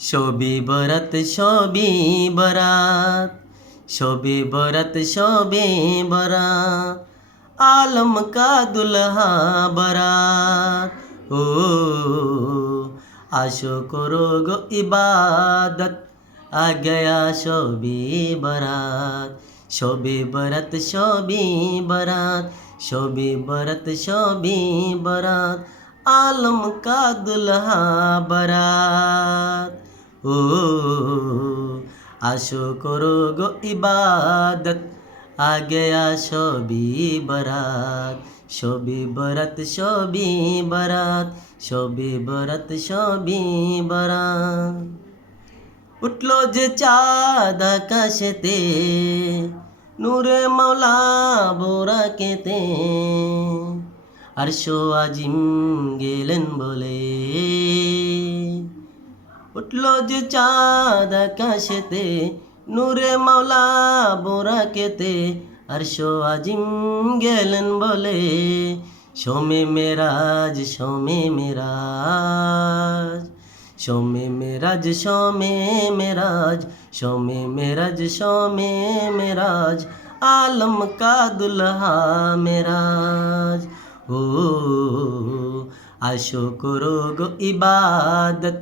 শবে বরাত শবে বরাত, শবে বরাত শবে বরাত, आलम का दुल्हा बरात। ओ आशो करो गो इबादत, आ गया शोबे बरात। शोबे बरात शोबे बरात, शोबे बरात शोबे बरात, आलम का दुल्हा बरात। ओ आशो करो गो इबादत, आ गया शोबे बरात। शोबे बरात शोबे बरात, शोबे बरात शोबे बरात। উঠলো যে চাঁদ আকাশেতে, নূরে মাওলা বোরাকেতে, আরশো আজিম গেলেন বলে। উঠলো যে চাঁদ আকাশেতে, নূরে মাওলা বোরাকেতে, আরশো আজিম গেলেন বলে। শোমে মেরাজ শোমে মেরাজ, শোমে মেরাজ শোমে মেরাজ, শোমে মেরাজ শোমে মেরাজ, आलम का दुल्हा मेराज। ओ आशो करो गो इबादत,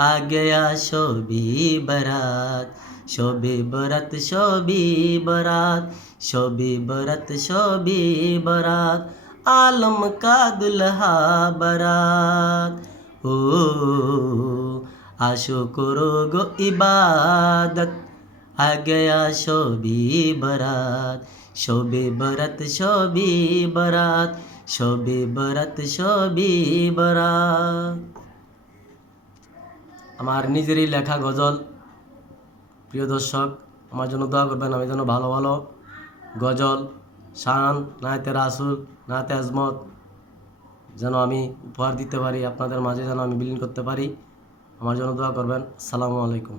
आ गया शोबे बरात। शोबे बरात शोबे बरात, शोबे बरात शोबे बरात, आलम का दुल्हा बरात। ओ आशो करो गो इबादत, आ गया शोबे बरात। शोबे बरात शोबे बरात, शोबे बरात शोबे बरात। আমার নিজেরই লেখা গজল। প্রিয় দর্শক, আমার জন্য দোয়া করবেন, আমি যেন ভালো ভালো গজল, শান, নায়াতে রাসুল, নায়াতে আজমত যেন আমি উপহার দিতে পারি, আপনাদের মাঝে যেন আমি বিলীন করতে পারি। আমার জন্য দোয়া করবেন। আসসালামু আলাইকুম।